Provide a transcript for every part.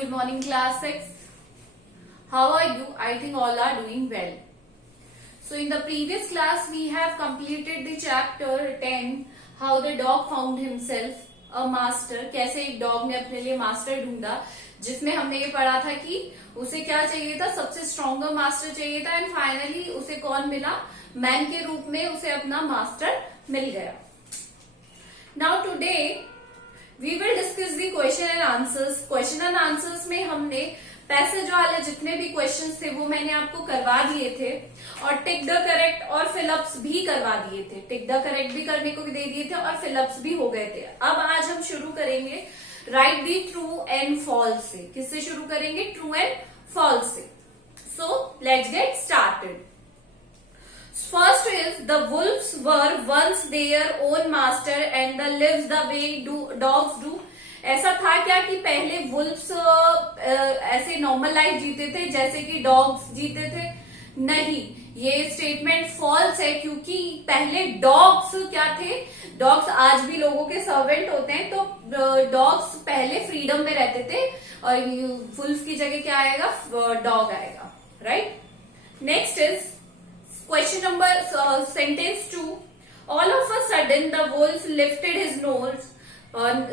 Good morning, class 6. How are you? I think all are doing well. So in the previous class we have completed the chapter 10, how the dog found himself a master. कैसे एक dog ने अपने लिए master ढूंढा, जिसमें हमने ये पढ़ा था कि उसे क्या चाहिए था, सबसे स्ट्रॉन्गर मास्टर चाहिए था, एंड फाइनली उसे कौन मिला, मैन के रूप में उसे अपना मास्टर मिल गया. Now today we will discuss the question and answers. Question and answers में हमने पैसेज वाले जितने भी क्वेश्चंस थे वो मैंने आपको करवा दिए थे, और टिक द करेक्ट और फिलअप्स भी करवा दिए थे. टिक द करेक्ट भी करने को दे दिए थे और फिलअप्स भी हो गए थे. अब आज हम शुरू करेंगे right the true and false से. किससे शुरू करेंगे? ट्रू एंड फॉल्स से. So let's get started. First is the wolves were once their own master and the lives the way dogs do. ऐसा था क्या कि पहले वुल्फ्स ऐसे नॉर्मल लाइफ जीते थे जैसे कि डॉग्स जीते थे? नहीं, ये स्टेटमेंट फॉल्स है, क्योंकि पहले डॉग्स क्या थे, डॉग्स आज भी लोगों के सर्वेंट होते हैं, तो डॉग्स पहले फ्रीडम में रहते थे और वुल्फ की जगह क्या आएगा, डॉग आएगा. Right. Next is question number sentence 2. All of a sudden the wolf lifted his nose,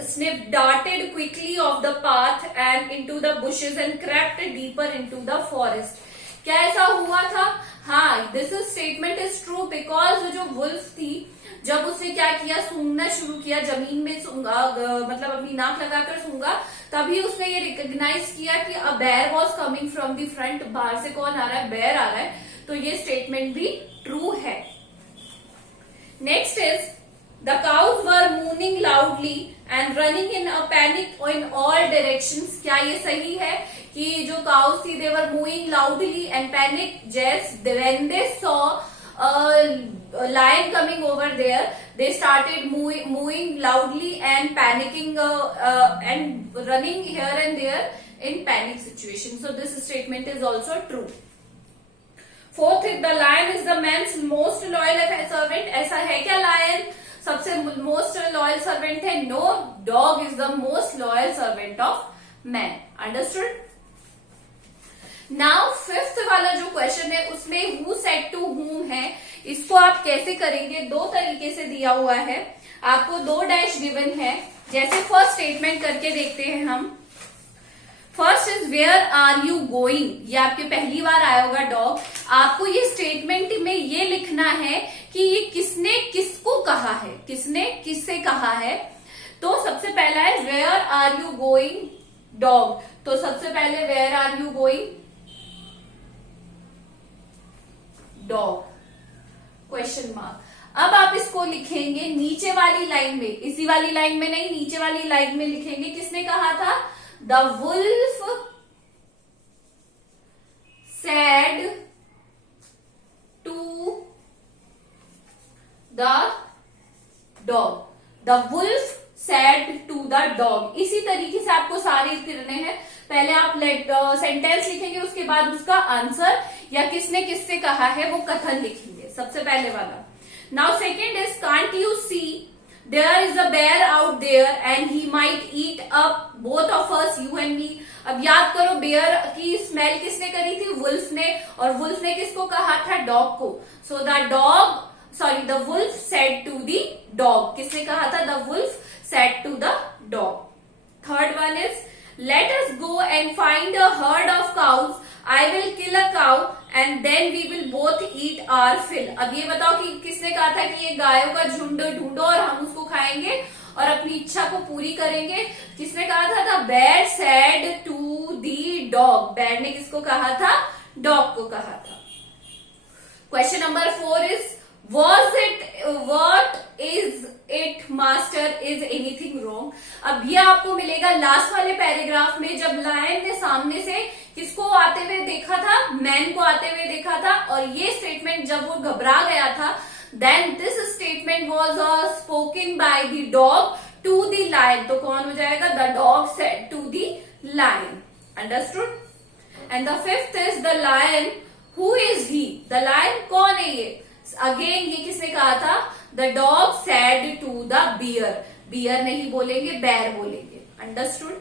sniffed, darted quickly off the path and into the bushes and crept deeper into the forest. क्या ऐसा हुआ था? हाँ, this statement is true because जो wolf थी, जब उसने क्या किया, सूंघना शुरू किया, जमीन में सूंघा, मतलब अपनी नाक लगाकर सूंघा, तभी उसने ये रिकॉग्नाइज किया कि a bear was coming from the front. बाहर से कौन आ रहा है? बेयर आ रहा है. तो ये स्टेटमेंट भी ट्रू है. Next is the cows were mooing loudly and running in a panic in all directions. क्या ये सही है कि जो काउज थी they were moving loudly and panic just when they saw lion coming over there, they started moving loudly and panicking and running here and there in panic situation. So this statement is also true. Fourth, the lion is the man's most loyal servant. ऐसा है क्या lion सबसे most loyal servant है? No, dog is the most loyal servant of man. Understood? Now fifth वाला जो question है उसमें who said to whom है. इसको आप कैसे करेंगे? दो तरीके से दिया हुआ है आपको. दो डैश गिवन है. जैसे फर्स्ट स्टेटमेंट करके देखते हैं हम. First is where are you going. ये आपके पहली बार आया होगा डॉग. आपको ये स्टेटमेंट में ये लिखना है कि ये किसने किसको कहा है, किसने किससे कहा है. तो सबसे पहला है where are you going dog. तो सबसे पहले where are you going dog question mark. अब आप इसको लिखेंगे नीचे वाली लाइन में, इसी वाली लाइन में नहीं, नीचे वाली लाइन में लिखेंगे. किसने कहा था? The wolf said to the dog. The wolf said to the dog. इसी तरीके से आपको सारे करने हैं. पहले आप सेंटेंस लिखेंगे, उसके बाद उसका आंसर या किसने किससे कहा है वो कथन लिखेंगे. सबसे पहले वाला. Now second is can't you see there is a bear out there and he might eat up both of us, you and me. अब याद करो, बेयर की स्मेल किसने करी थी? वुल्फ ने. और वुल्फ ने किसको कहा था? डॉग को. So the wolf said to the dog. किसने कहा था? The wolf said to the dog. Third one is let us go and find a herd of cows. I will kill a cow and then we will both eat our fill. अब ये बताओ कि किसने कहा था कि ये गायों का झुंड ढूंढो और हम उसको खाएंगे और अपनी इच्छा को पूरी करेंगे. किसने कहा था? The bear said to the dog. bear ने किसको कहा था? डॉग को कहा था. Question number 4 is what is it master, is anything wrong. अब ये आपको मिलेगा लास्ट वाले पैराग्राफ में, जब लायन ने सामने से किसको आते हुए देखा था? मैन को आते हुए देखा था. और ये स्टेटमेंट जब वो घबरा गया था, then this statement was spoken by the dog to the lion. तो कौन हो जाएगा? The dog said to the lion. Understood. And the fifth is the lion. Who is he? The lion कौन है ये? अगेन ये किसने कहा था? The dog said to the beer. Beer नहीं बोलेंगे, बेयर बोलेंगे. अंडरस्टूड.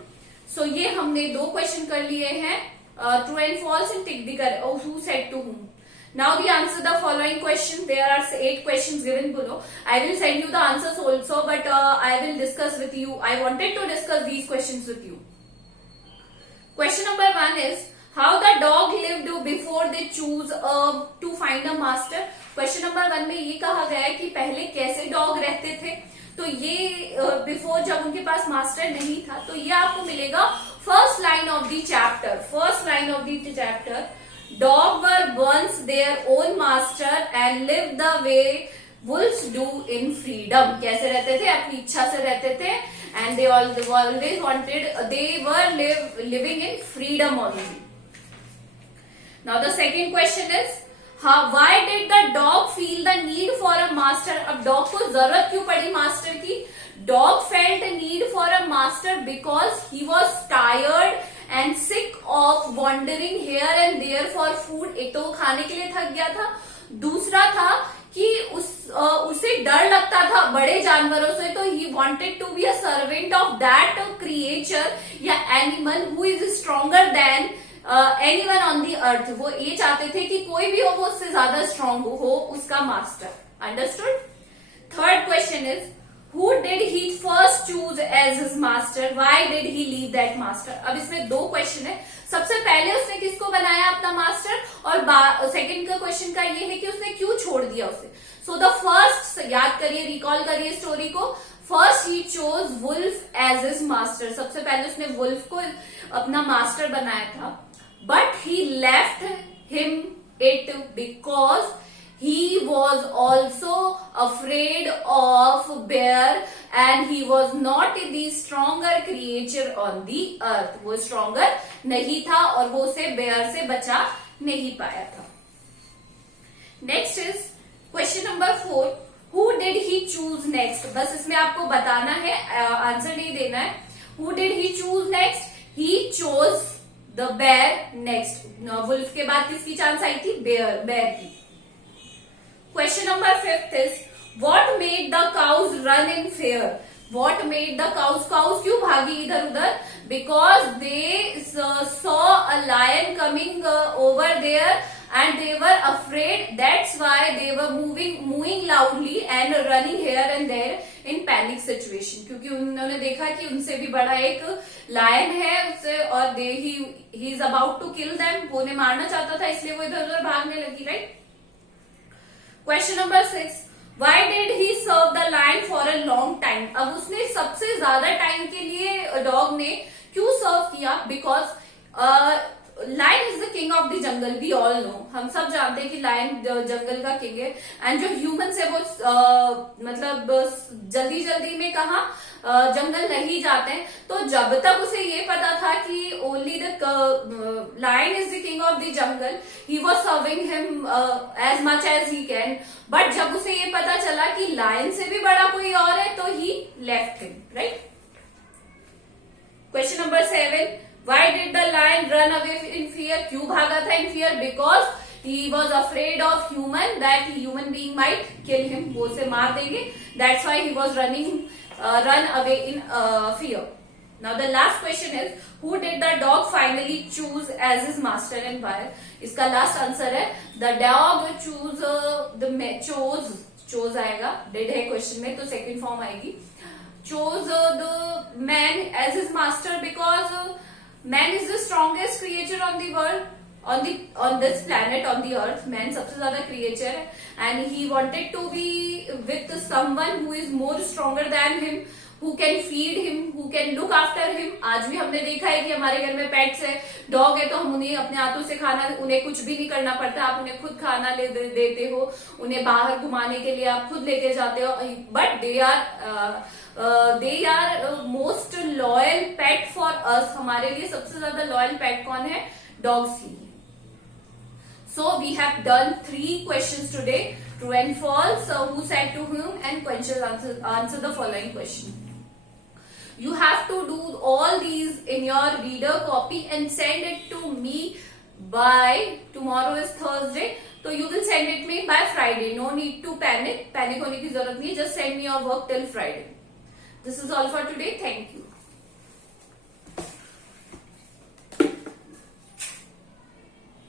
सो ये हमने 2 क्वेश्चन कर लिए हैं, true and false and tick the correct, who said to whom. Now the answer the following question. There are 8 questions given below. I will send you the answers also, but I will discuss with you. I wanted to discuss these questions with you. Question number 1 is how the dog lived before they choose to find a master. Question number 1 में ये कहा गया है कि पहले कैसे dog रहते थे. तो ये बिफोर जब उनके पास मास्टर नहीं था, तो ये आपको मिलेगा first line of the chapter. First line of the chapter, dog were once their own master and lived the way wolves do in freedom. कैसे रहते थे? अपनी इच्छा से रहते थे, and they always wanted, they were living in freedom only. Now the second question is why did the dog feel the need for a master. अब dog को जरूरत क्यों पड़ी master की? Dog felt a need for a master because he was tired and sick of wandering here and there for food. एक तो वो खाने के लिए थक गया था, दूसरा था कि उसे डर लगता था बड़े जानवरों से, तो he wanted to be a servant of that creature या animal who is stronger than anyone on the earth. वो ये चाहते थे कि कोई भी हो वो उससे ज्यादा स्ट्रांग हो, उसका master. Understood. Third question is Who did he first choose as his master? Why did he leave that master? अब इसमें 2 क्वेश्चन है. सबसे पहले उसने किसको बनाया अपना मास्टर, और सेकंड का क्वेश्चन का ये है कि उसने क्यों छोड़ दिया उसे. सो द फर्स्ट, याद करिए, रिकॉल करिए स्टोरी को. First he chose wolf as his master. सबसे पहले उसने वुल्फ को अपना मास्टर बनाया था, but he left him it because he was also afraid of bear and he was not the stronger creature on the earth. वो stronger नहीं था और वो उसे bear से बचा नहीं पाया था. Next is question number 4. Who did he choose next? बस इसमें आपको बताना है, आंसर नहीं देना है. Who did he choose next? He chose the bear next. wolf के बाद किसकी चांस आई थी? bear की. Question number 5 is what made the cows run in fear? What made the cows क्यों भागी इधर उधर? Because they saw a lion coming over there and they were afraid. That's why they were moving loudly and running here and there in panic situation. क्योंकि उन्होंने देखा कि उनसे भी बड़ा एक लायन है उससे, और he is about to kill them. वो उन्हें मारना चाहता था, इसलिए वो इधर उधर भागने लगी. Right. Question number 6. Why did he serve the lion for a long time? अब उसने सबसे ज्यादा टाइम के लिए डॉग ने क्यों सर्व किया? Because lion is the king of the jungle. We all know, हम सब जानते हैं कि लायन जंगल का किंग है. एंड जो ह्यूमंस है वो मतलब जल्दी जल्दी में कहा जंगल नहीं जाते हैं. तो जब तक उसे ये पता था कि only the lion is the king of the jungle, he was serving him as much as he can. But जब उसे ये पता चला कि लायन से भी बड़ा कोई और है, तो he left him. Right. Question number 7. Why did the lion run away in fear? क्यों भागा था in fear? Because he was afraid of human, that human being might kill him. वो उसे मार देंगे. That's why he was run away in fear. Now the last question is who did the dog finally choose as his master and why? इसका last answer है the dog chose आएगा. did है question में, तो second form आएगी. chose the man as his master because man is the strongest creature on the world, on this planet, on the earth. Man सबसे ज्यादा creature है, and he wanted to be with someone who is more stronger than him, who can feed him, who can look after him. आज भी हमने देखा है कि हमारे घर में पेट्स है, डॉग है, तो हम उन्हें अपने हाथों से खाना, उन्हें कुछ भी नहीं करना पड़ता. आप उन्हें खुद खाना देते हो, उन्हें बाहर घुमाने के लिए आप खुद लेके जाते हो. But they are most loyal pet for us. हमारे लिए सबसे ज्यादा लॉयल पेट कौन है? डॉग्स ही. So we have done 3 questions today, true and false, who said to whom, and questions. Answer the following question. You have to do all these in your reader copy and send it to me by, tomorrow is Thursday, so you will send it me by Friday. No need to panic होने की जरूरत नहीं है. Just send me your work till Friday. This is all for today. Thank you.